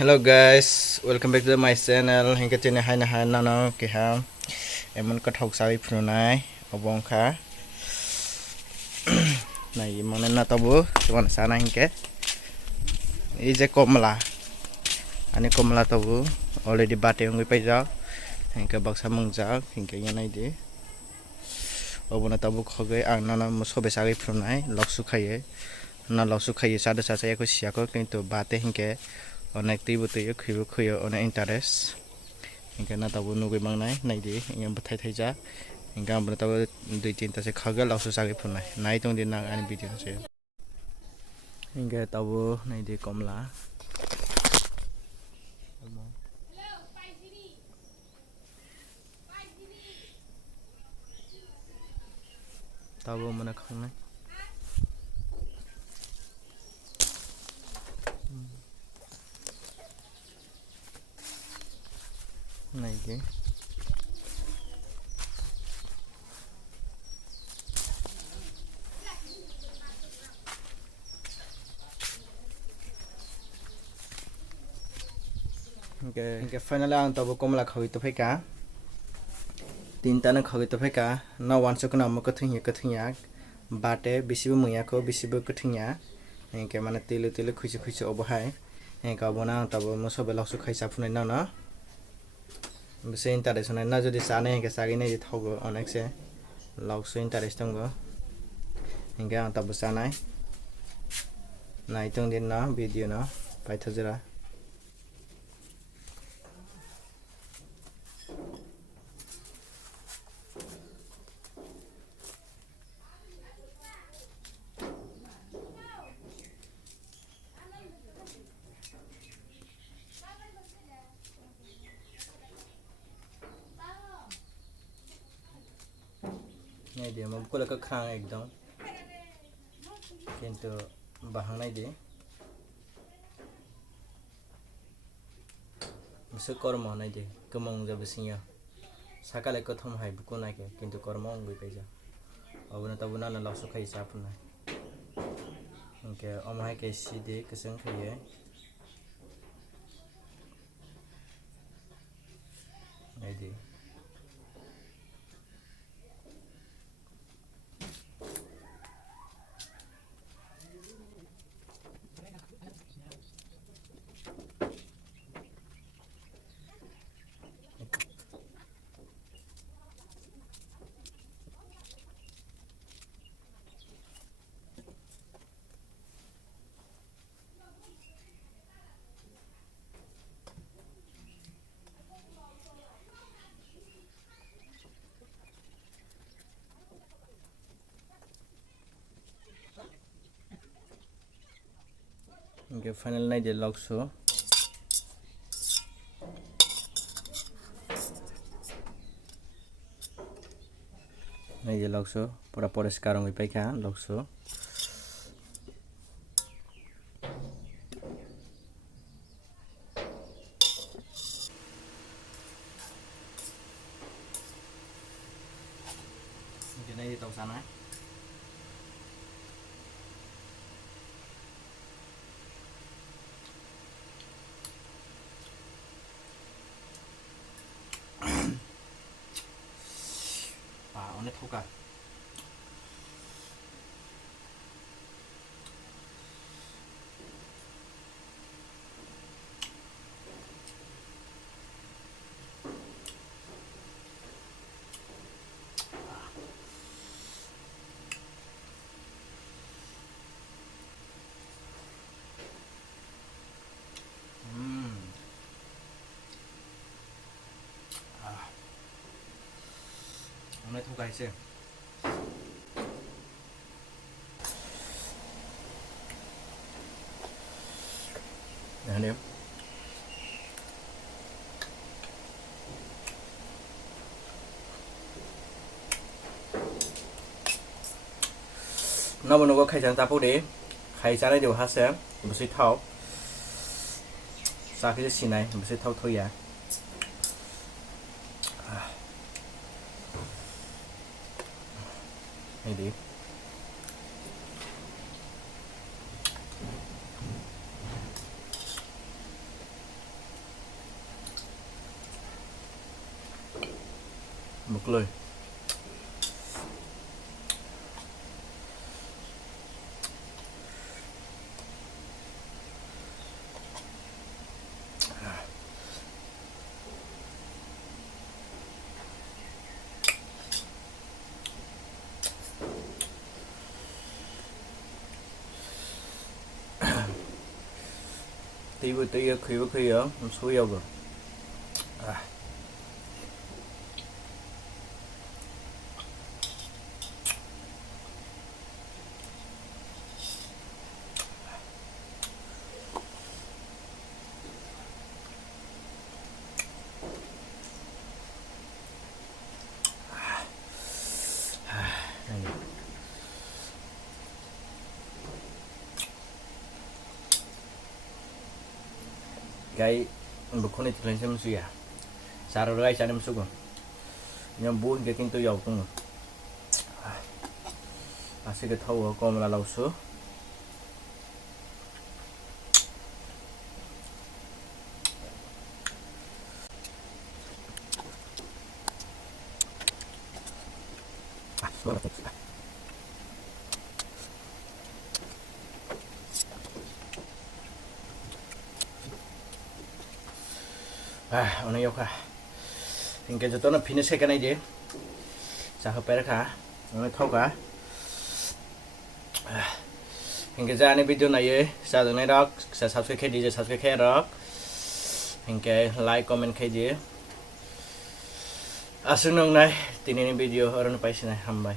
Hello guys, welcome back to my channel. Hingga chini hai na hai na no kiham. Emon kathok sawi phunai obong kha. Nai mone na tabu tuan sana hingke. Ei je komla. Ani komla tabu already bate ongui pai jaw. Hingga baksa mungjak hingga yanai de. Obona tabu khoge ang na no sobe sawi phunai lauksu khaye. Na lauksu khaye sada sa ko sia ko kintu bate hingke অনেক টিবুতে খুইবো খুইও অনেক interest Inca না তাবো নুগৈ মাংনাই নাইদি ইংা বথাই থাইজা Inca আমবো তাবো 2-3 তাসে খাগা লাউসু সাগে फुनाय नाय तंदि ना आनि video से इनका ताबो नायदि कमला ताबो मने खांनाय नायदि इनके फाइनली आं तब कमला खावि तो फैका तीनटा न खावि तो फैका ना वानसो को नाम कथिया बाटे बिसिबो मैया को बिसिबो कथिया इनके माने तिलु तिलु खुइसे खुइसे अबहाय इनका बना तब मसो बेलासो खाइसा फुनाय ना ना बेसे इन्टारेस्ट होनाय ना जुदि साने इनके सागि नै थावगो अनेक से लाउसो इन्टारेस्ट दंगो इनके आं तब सानाय नायतों दिन ना भिडियो ना पाइथजरा नहीं दे मैं बोले का खांग एकदम किंतु बाहर नहीं दे मुझे कर्म नहीं दे कमाऊं जब सिंह सकाले को थम हाई बुको ना के किंतु कर्म अंगुई पैजा अब ना तब ना ना लाउसो खाई साफ ना इनके अमाय के सीधे कसं खाइए नहीं दे इनके फाइनल नहीं दे लाउसो नहीं दे लाउसो पूरा परिष्कार होई पैका लाउसो इनके नहीं दे तो साना 어느 토가 어느 토가 있어요 아니요 nó mà nó có khai sáng ta phố đế khai sáng đây đều hát sáng một suy thao sao cái gì này một suy thao thôi à này đi Mukloy. Tí với tí khi với khi ở suối dầu rồi. Cái bukan itu lain sama sih ya. Sarah guys ada masuk. Nyambung cái kinh tôi dầu cũng. Masih cái thau còn là Lauksu. 오늘 요가 이게 저는 비는 세개나 이제 자 흡배를가 오늘 타오가 이게 자 안에 비디오 này sa từ này đó sa subscribe đi cho subscribe đó 이게 like comment cái gì à xưng này tin này video ở đây phải xin này hầm bài